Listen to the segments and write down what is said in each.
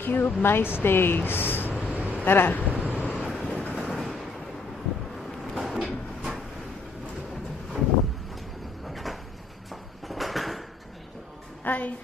Cube My Stays. Tara. Hi.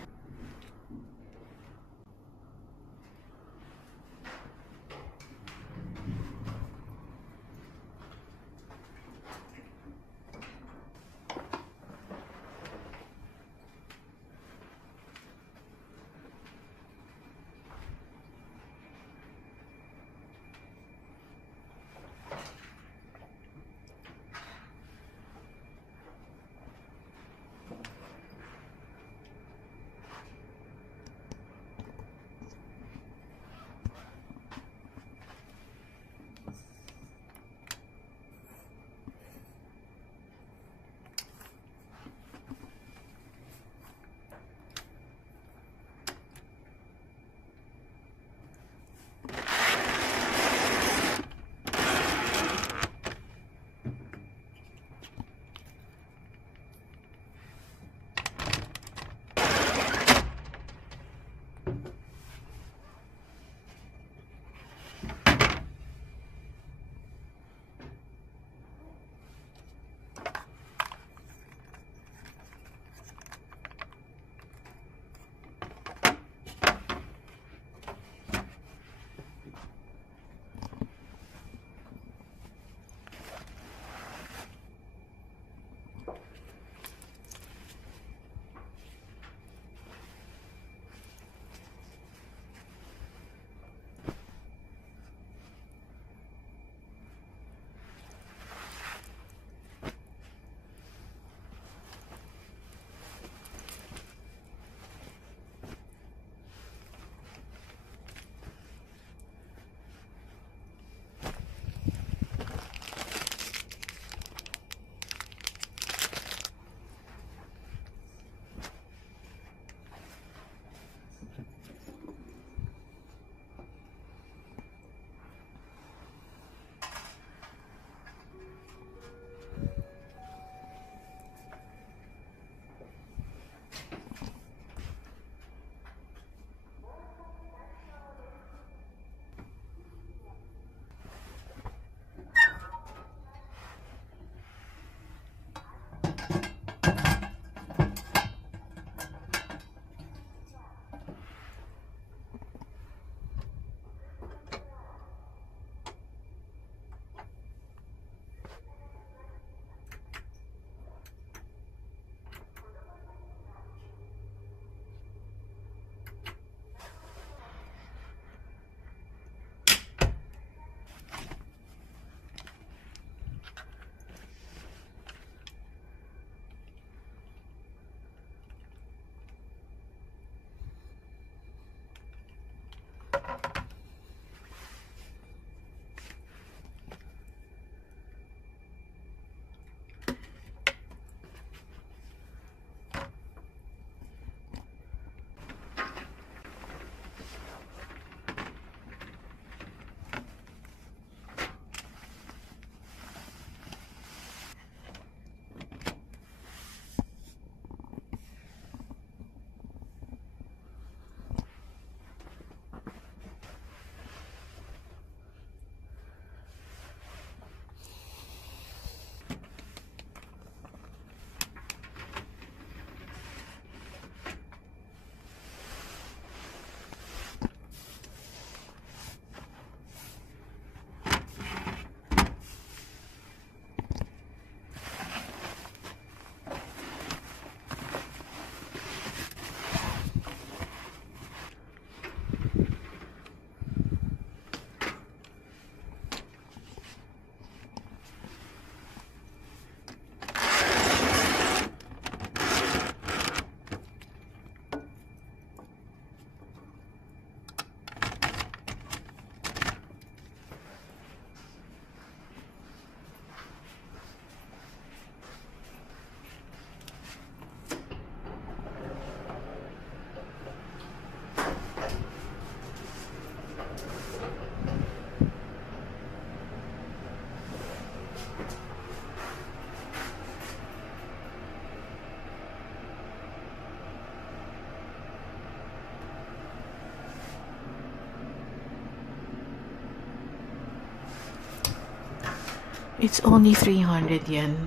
It's only 300 yen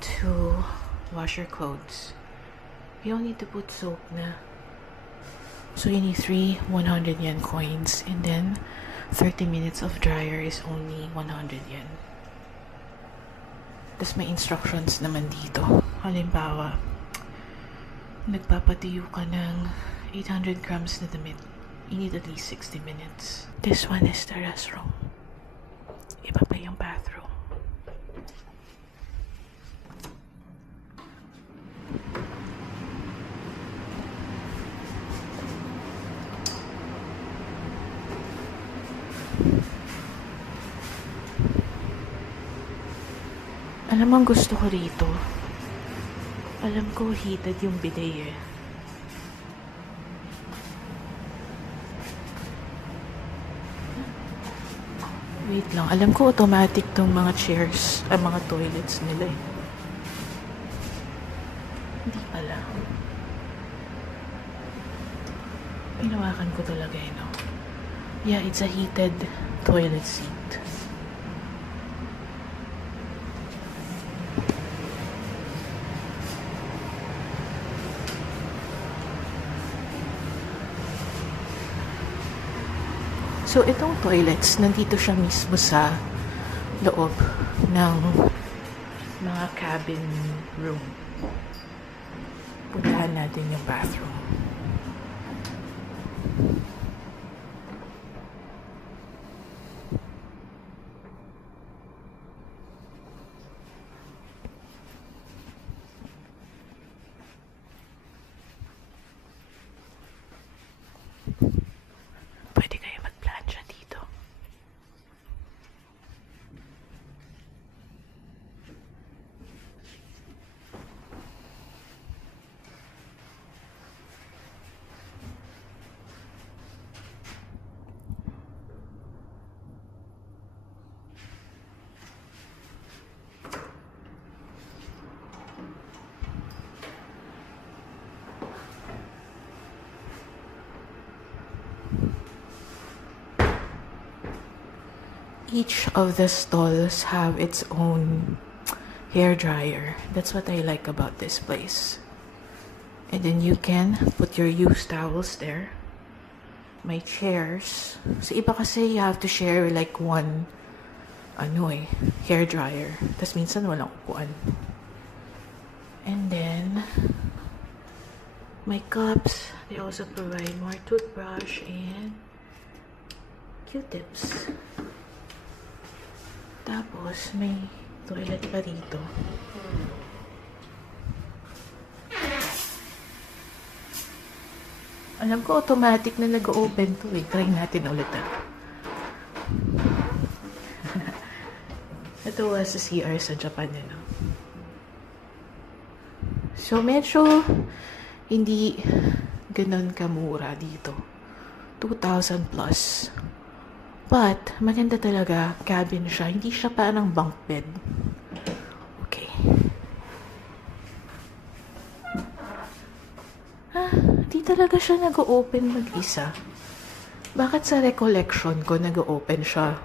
to wash your clothes. You don't need to put soap na. So you need 3 100 yen coins, and then 30 minutes of dryer is only 100 yen. Tapos may instructions naman dito. Halimbawa, nagpapatuyo ka ng 800 grams na damit. You need at least 60 minutes. This one is the restroom. Iba pa yung bathroom. Alam mo ang gusto ko rito? Alam ko heated yung bidet eh. Wait lang. Alam ko automatic tong mga chairs, ay mga toilets nila eh. Hindi pala. Pinawakan ko talaga eh, no? Yeah, it's a heated toilet seat. So, itong toilets, nandito siya mismo sa loob ng mga cabin room. Puntahan natin yung bathroom. Pwede kayo mag-plancha dito. Each of the stalls have its own hair dryer. That's what I like about this place. And then you can put your used towels there. My chairs. Sa iba kasi you have to share like one hair dryer. Tas minsan walang upuan. And then my cups, they also provide more toothbrush and Q-tips. Tapos, may toilet pa dito. Alam ko, automatic na nag-open to eh. Try natin ulit Ito was sa CR sa Japan, no? So, medyo hindi ganun kamura dito. 2,000 plus. But, maganda talaga, cabin siya. Hindi siya parang bunk bed. Okay. Di talaga siya nag-open mag-isa. Bakit sa recollection ko nag-open siya?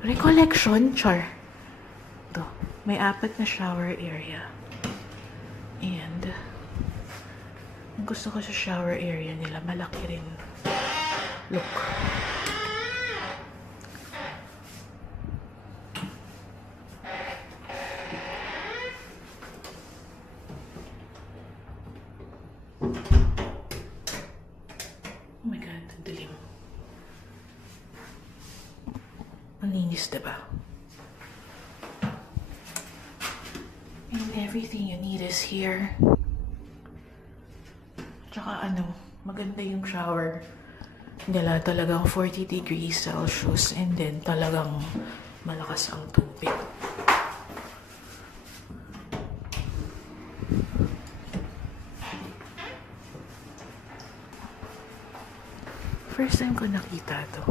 Recollection? Char. Ito. May 4 na shower area. And, ang gusto ko sa shower area nila, malaki rin. Look. Oh my God, dilim. Ang linis, diba? And everything you need is here. Tsaka maganda yung shower nila, talagang 40 degrees Celsius, and then talagang malakas ang tubig. First time ko nakita to.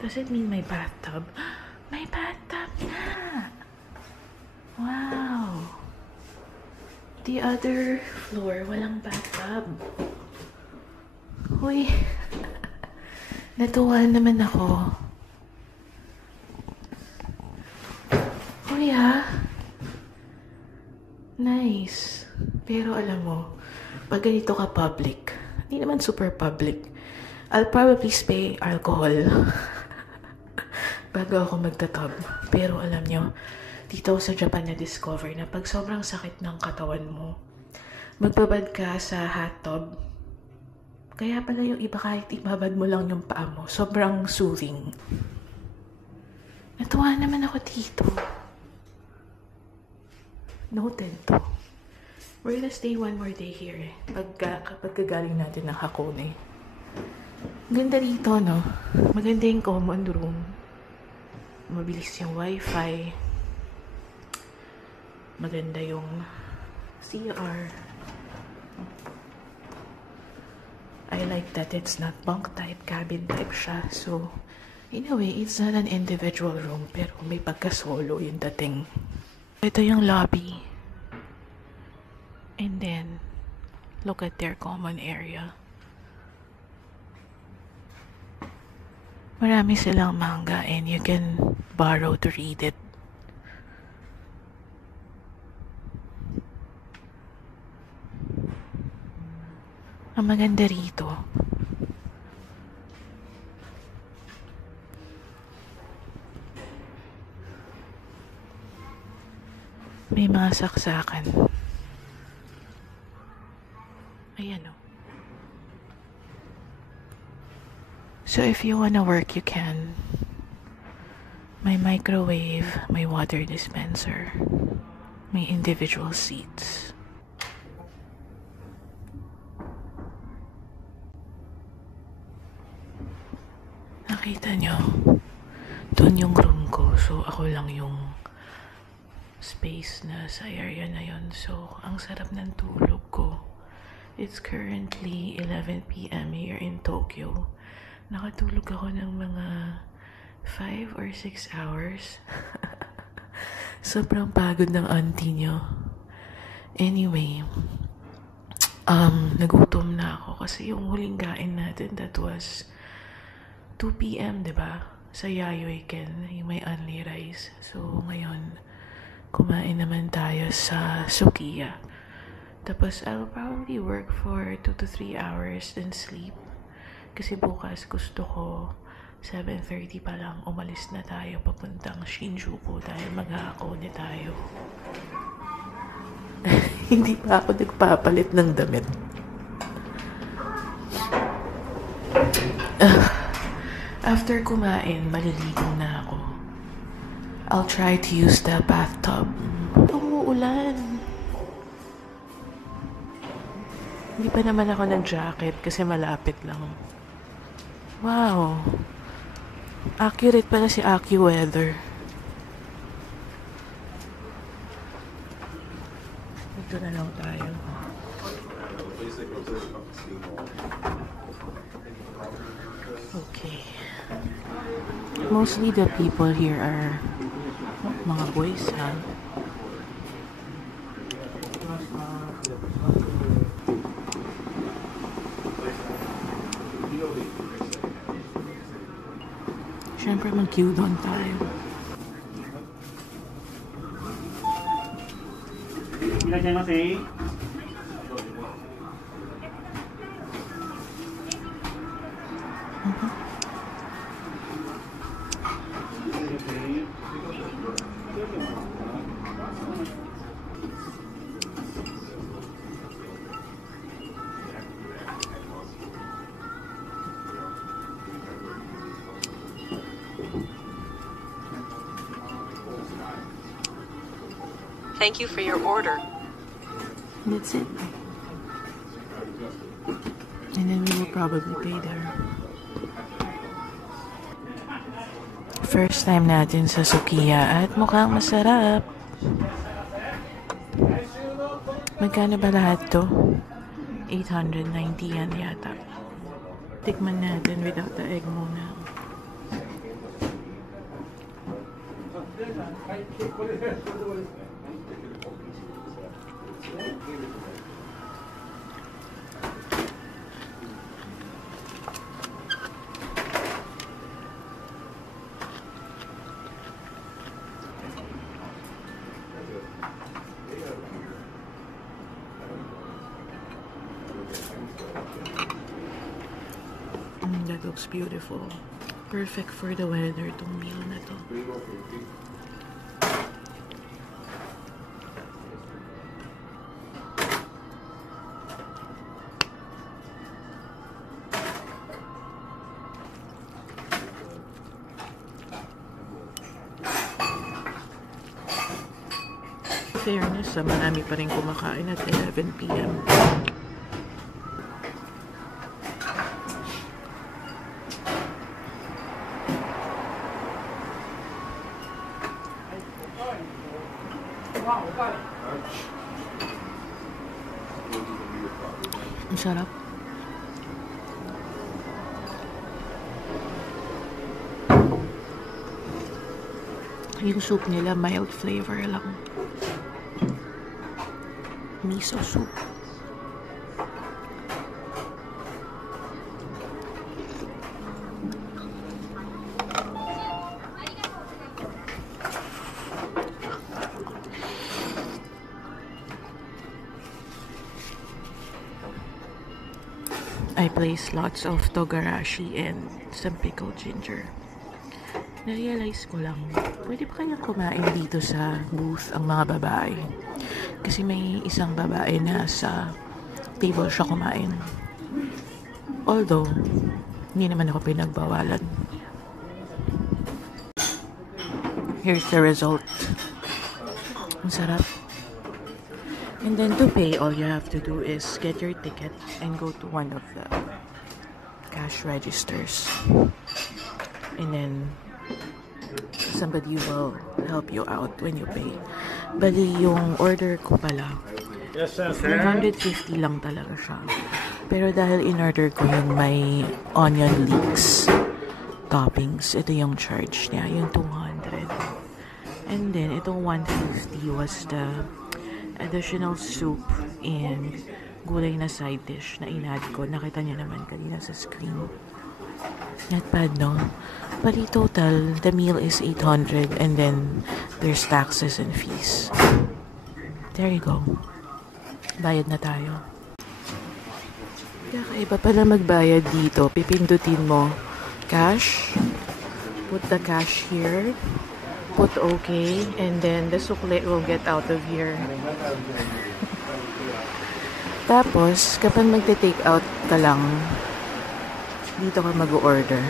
Does it mean may bathtub? May bathtub na! Wow! The other floor, walang bathtub. Uy! Natuwa naman ako. Okay ha. Nice. Pero alam mo, pag ganito ka public, hindi naman super public, I'll probably spray alcohol bago ako magta-tub. Pero alam nyo, dito sa Japan na-discover na pag sobrang sakit ng katawan mo, magbabad ka sa hot tub. Kaya pala yung iba kahit ibabad mo lang yung paa mo, sobrang soothing. Natuwa naman ako dito. Noted to. We're gonna stay one more day here kapag galing natin ng Hakone. Ganda rito, no? Maganda yung common room. Mabilis yung wifi. Maganda yung CR. I like that it's not bunk type, cabin type siya. So, in a way, it's not an individual room, pero may pagka-solo yung dating. Ito yung lobby. And then, look at their common area. Marami silang manga and you can borrow to read it. Ang maganda rito, may mga saksakan. Ayan o. So if you wanna work, you can. May microwave, may water dispenser, may individual seats. Nakita nyo, doon yung room ko. So ako lang yung space na sa area na yon. So ang sarap ng tulog ko. It's currently 11 p.m. here in Tokyo. Nakatulog ako ng mga 5 or 6 hours. Sobrang pagod ng auntie nyo. Anyway, nagutom na ako kasi yung huling kain natin, that was 2 p.m., diba? Sa Yayoi Ken, yung may only rice. So, ngayon, kumain naman tayo sa Sukiya. Tapos, I'll probably work for 2 to 3 hours then sleep. Kasi bukas gusto ko 7:30 pa lang umalis na tayo papuntang Shinjuku dahil mag-Hakone tayo. Hindi pa ako nagpapalit ng damit. After kumain, maliligo na ako. I'll try to use the bathtub. Umuulan. Hindi pa naman ako nag-jacket kasi malapit lang. Wow. Accurate pala si AccuWeather. Dito na lang tayo. Okay. Mostly the people here are mga boys, ha? Siyempre mag-queue doon tayo. Thank you for your order. That's it. And then we will probably pay there. First time natin sa Sukiya at mukhang masarap. Magkano ba lahat to? 890 yan yata. Tikman natin without the egg muna. That looks beautiful. Perfect for the weather tong meal na to. Fairness, marami pa rin kumakain at 11 PM. Ang sarap. Yung soup nila, mild flavor lang. Miso soup. I placed lots of togarashi and some pickled ginger. Na-realize ko lang, pwede pa kaya kumain dito sa booth ang mga babae? Kasi may isang babae na sa table siya kumain. Although, hindi naman ako pinagbawalan. Here's the result. Ang sarap. And then to pay, all you have to do is get your ticket and go to one of the cash registers. And then somebody will help you out when you pay. Bali, yung order ko pala, 150 lang talaga siya. Pero dahil in-order ko yung may onion leeks toppings, ito yung charge niya, yung 200. And then, itong 150 was the additional soup and gulay na side dish na in-add ko. Nakita niyo naman kanina sa screen. Not bad, no? Bali, total, the meal is 800 and then there's taxes and fees. There you go. Bayad na tayo. Kakaiba pala magbayad dito. Pipindutin mo cash. Put the cash here. Put okay. And then the sukle will get out of here. Tapos, kapag magte-take out ka lang, dito ka mag-order.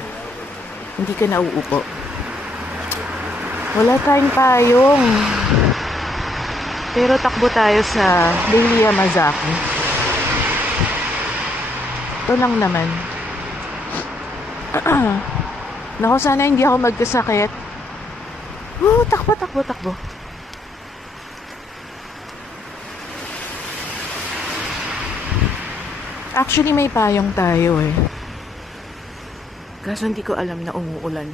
Hindi ka na uupo. Wala tayong payong. Pero takbo tayo sa Daily Yamazaki. Ito lang naman. Naku, sana hindi ako magkasakit. Takbo, takbo, takbo. Actually, may payong tayo eh. Kaso hindi ko alam na umuulan.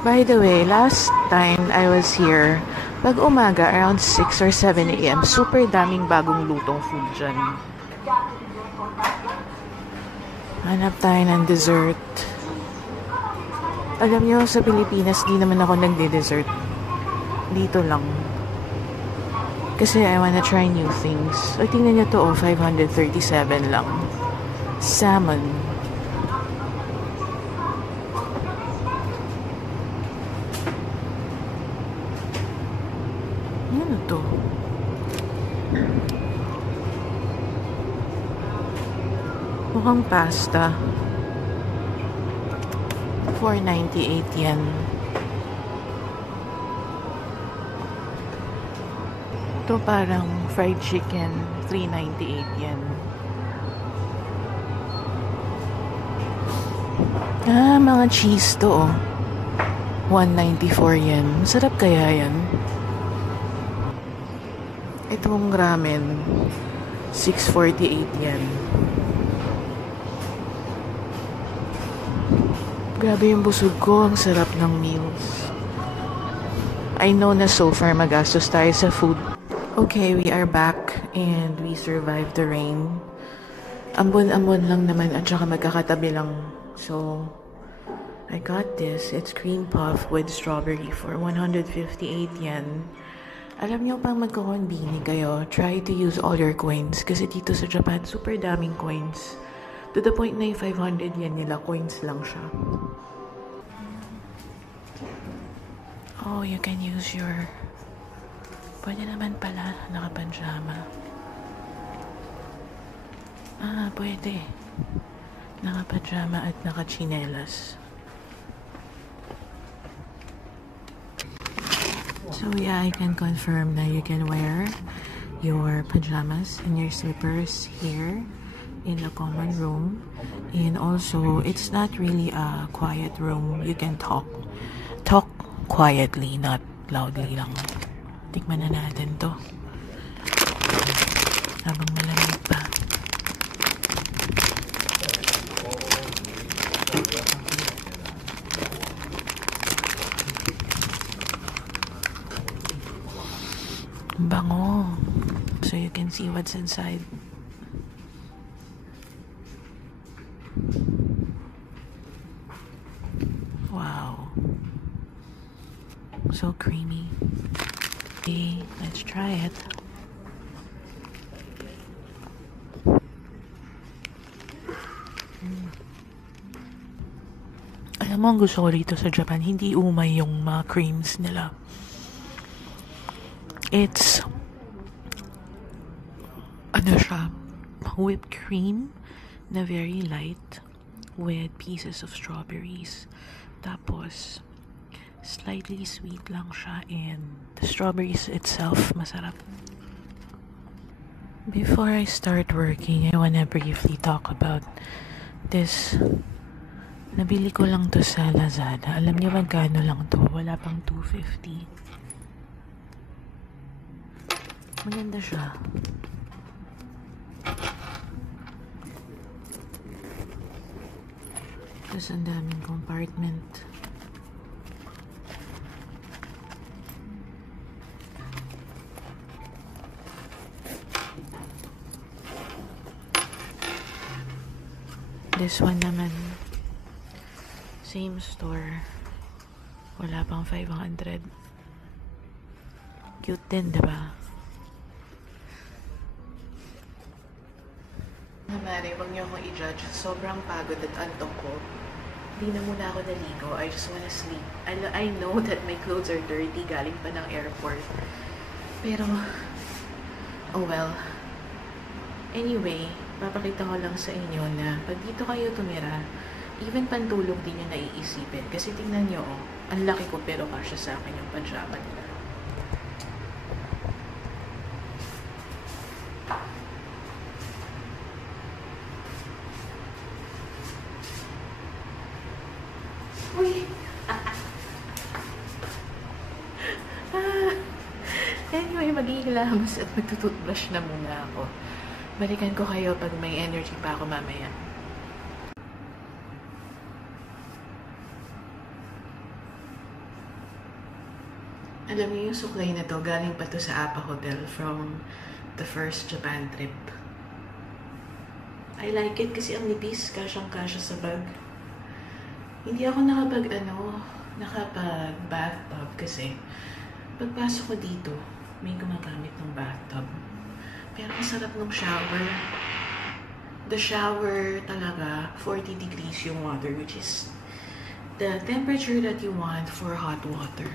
By the way, last time I was here, pag umaga, around 6 or 7 a.m., super daming bagong lutong food dyan. Hanap tayo ng dessert. Alam nyo, sa Pilipinas, di naman ako nagde-dessert. Dito lang. Kasi I wanna try new things. O, tingnan nyo to, 537 lang. Salmon. Ano to? Mukhang pasta. 498 yen. Ito parang fried chicken. 398 yen. Mga cheese to, oh. 194 yen. Masarap kaya yan? Itong ramen, 648 yen. Grabe yung busog ko. Ang sarap ng meals. I know na so far magastos tayo sa food. Okay, we are back and we survived the rain. Ambon-ambon lang naman at saka magkakatabi lang. So, I got this. It's cream puff with strawberry for 158 yen. Alam niyo, pang magko-convene kayo, try to use all your coins. Kasi dito sa Japan, super daming coins. To the point na yung 500 yen nila, coins lang siya. Oh, you can use your... Pwede naman pala, naka-pajama. Ah, pwede. Naka-pajama at naka-chinelas. So yeah, I can confirm that you can wear your pajamas and your slippers here in the common room. And also, it's not really a quiet room. You can talk quietly, not loudly lang. Tikman na natin to. Habang malamig pa. Bango. So you can see what's inside. Wow. So creamy. Okay, let's try it. Alam mo, ang gusto ko dito sa Japan, hindi umay yung mga creams nila. It's ano siya, whipped cream na very light with pieces of strawberries. Tapos slightly sweet lang siya, and the strawberries itself masarap. Before I start working, I wanna briefly talk about this. Nabili ko lang to sa Lazada. Alam niyo magkano lang to? Wala pang 250. Maganda siya. Tapos ang daming compartment. This one naman, same store. Wala pang 500. Cute din, diba? Mare, huwag niyo akong i-judge. Sobrang pagod at antok ko. Hindi na muna ako naligo. I just wanna sleep. I know that my clothes are dirty. Galing pa ng airport. Pero, oh well. Anyway, papakita ko lang sa inyo na pag dito kayo tumira, even pantulog din yung naiisipin. Kasi tingnan nyo, oh, ang laki ko pero kasya sa akin yung pajama nila. Uy! Anyway, mag-iilamos at magtututbrush na muna ako. Balikan ko kayo pag may energy pa ako mamaya. Alam niyo yung suklay na to, galing pa to sa Appa Hotel from the first Japan trip. I like it kasi ang nipis, kasyang-kasya sa bag. Hindi ako nakapag-bathtub kasi pagpasok ko dito, may gumagamit ng bathtub. Pero ang sarap ng shower. The shower talaga, 40 degrees yung water, which is the temperature that you want for hot water.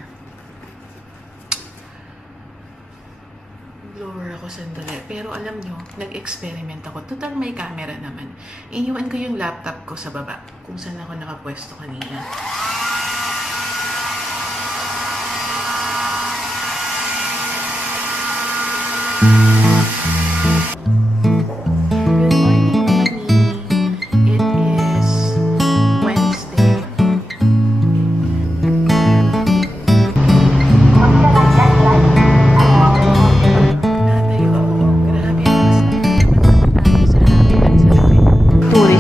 Blower ako sandali. Pero alam nyo, nag-experiment ako. Total may camera naman. Iniwan ko yung laptop ko sa baba, kung saan ako nakapwesto kanina.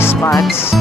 Spots.